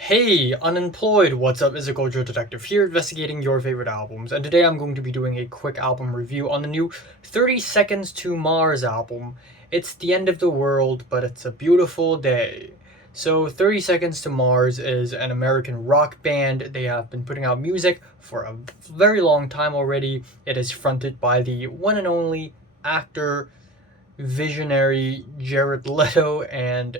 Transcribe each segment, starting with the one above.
Hey, unemployed, what's up? Is a Gojo Detective here, investigating your favorite albums, and today I'm going to be doing a quick album review on the new 30 Seconds to Mars album. It's the end of the world, but it's a beautiful day. So 30 Seconds to Mars is an American rock band. They have been putting out music for a very long time already. It is fronted by the one and only actor, visionary Jared Leto, and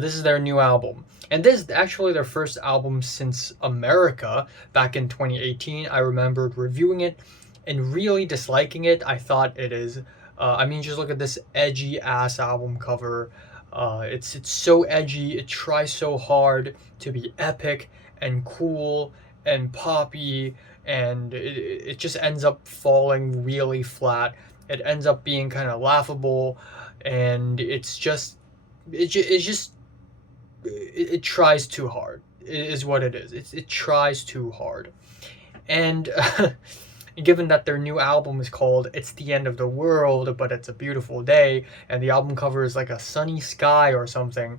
this is their new album. And this is actually their first album since America back in 2018. I remembered reviewing it and really disliking it. I thought it is, just look at this edgy ass album cover. It's so edgy. It tries so hard to be epic and cool and poppy, and it just ends up falling really flat. It ends up being kind of laughable, and it tries too hard. Is what it is. It tries too hard, and given that their new album is called "It's the End of the World, but It's a Beautiful Day," and the album cover is like a sunny sky or something,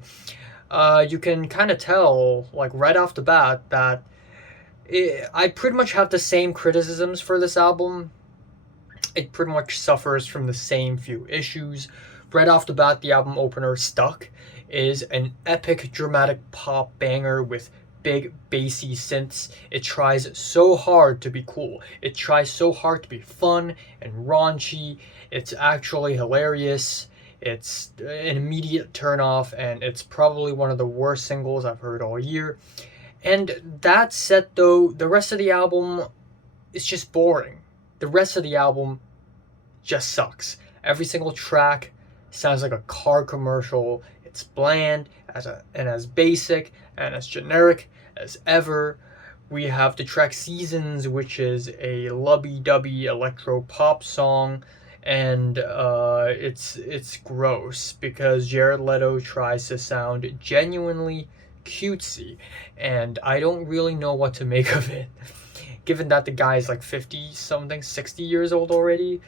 you can kind of tell, like right off the bat, that I pretty much have the same criticisms for this album. It pretty much suffers from the same few issues. Right off the bat, the album opener, Stuck, is an epic dramatic pop banger with big bassy synths. It tries so hard to be cool. It tries so hard to be fun and raunchy. It's actually hilarious. It's an immediate turnoff, and it's probably one of the worst singles I've heard all year. And that said, though, the rest of the album is just boring. The rest of the album just sucks. Every single track sounds like a car commercial. It's bland and as basic and as generic as ever. We have the track Seasons, which is a lubby-dubby electro pop song, and it's gross because Jared Leto tries to sound genuinely cutesy, and I don't really know what to make of it, given that the guy is like 50 something, 60 years old already.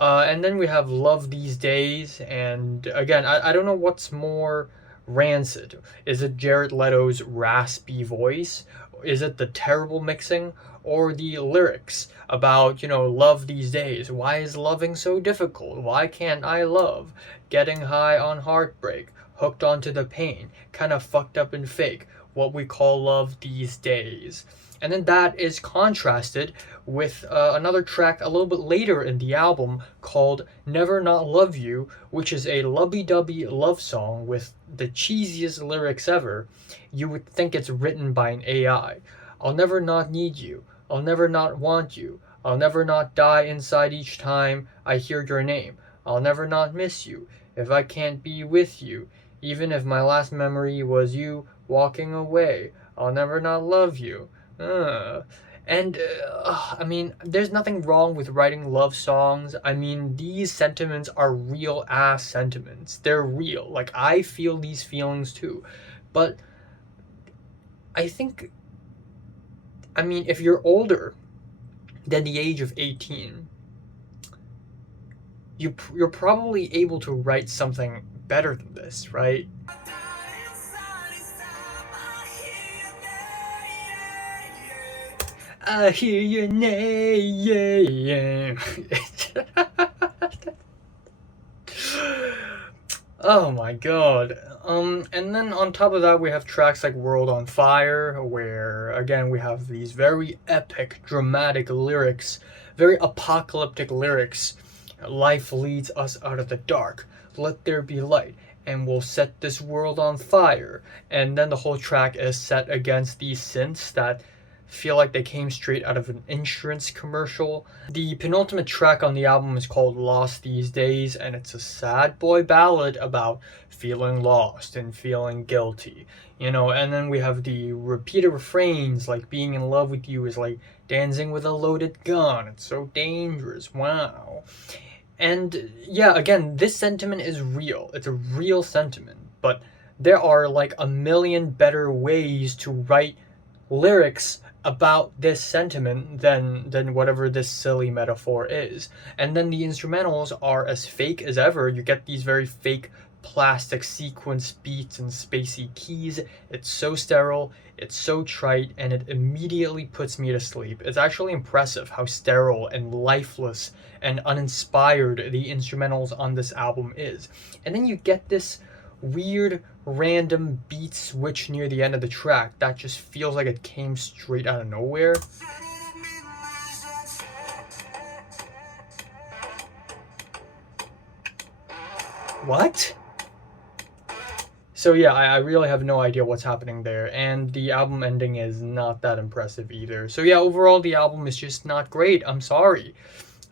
And then we have Love These Days, and again, I don't know what's more rancid. Is it Jared Leto's raspy voice? Is it the terrible mixing? Or the lyrics about, love these days? Why is loving so difficult? Why can't I love? Getting high on heartbreak, hooked onto the pain, kind of fucked up and fake, what we call love these days. And then that is contrasted with another track a little bit later in the album called Never Not Love You, which is a lovey-dovey love song with the cheesiest lyrics ever. You would think it's written by an AI. I'll never not need you. I'll never not want you. I'll never not die inside each time I hear your name. I'll never not miss you if I can't be with you. Even if my last memory was you walking away, I'll never not love you. There's nothing wrong with writing love songs. I mean, these sentiments are real ass sentiments. They're real. Like, I feel these feelings too. But I think, if you're older than the age of 18, you're probably able to write something better than this, right? I hear your name. Oh my god. And then on top of that, we have tracks like World on Fire, where again we have these very epic, dramatic lyrics, very apocalyptic lyrics. Life leads us out of the dark. Let there be light, and we'll set this world on fire. And then the whole track is set against these synths that feel like they came straight out of an insurance commercial. The penultimate track on the album is called Lost These Days, and it's a sad boy ballad about feeling lost and feeling guilty. And then we have the repeated refrains like being in love with you is like dancing with a loaded gun. It's so dangerous. Wow. And yeah, again, this sentiment is real. It's a real sentiment, but there are like a million better ways to write lyrics about this sentiment than whatever this silly metaphor is. And then the instrumentals are as fake as ever. You get these very fake plastic sequence beats and spacey keys. It's so sterile, it's so trite, and it immediately puts me to sleep. It's actually impressive how sterile and lifeless and uninspired the instrumentals on this album is. And then you get this weird random beat switch near the end of the track that just feels like it came straight out of nowhere. What? So yeah, I really have no idea what's happening there, and the album ending is not that impressive either. So yeah, overall the album is just not great. I'm sorry.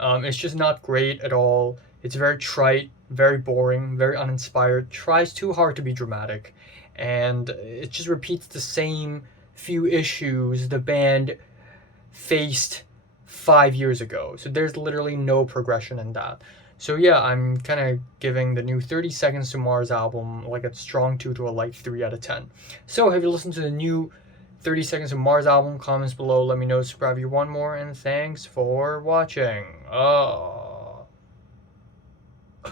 It's just not great at all. It's very trite, very boring, very uninspired, tries too hard to be dramatic, and it just repeats the same few issues the band faced 5 years ago. So there's literally no progression in that. So yeah, I'm kind of giving the new 30 Seconds to Mars album like a strong 2 to a light 3 out of 10. So have you listened to the new 30 Seconds to Mars album? Comments below, let me know, subscribe if you want more, and thanks for watching.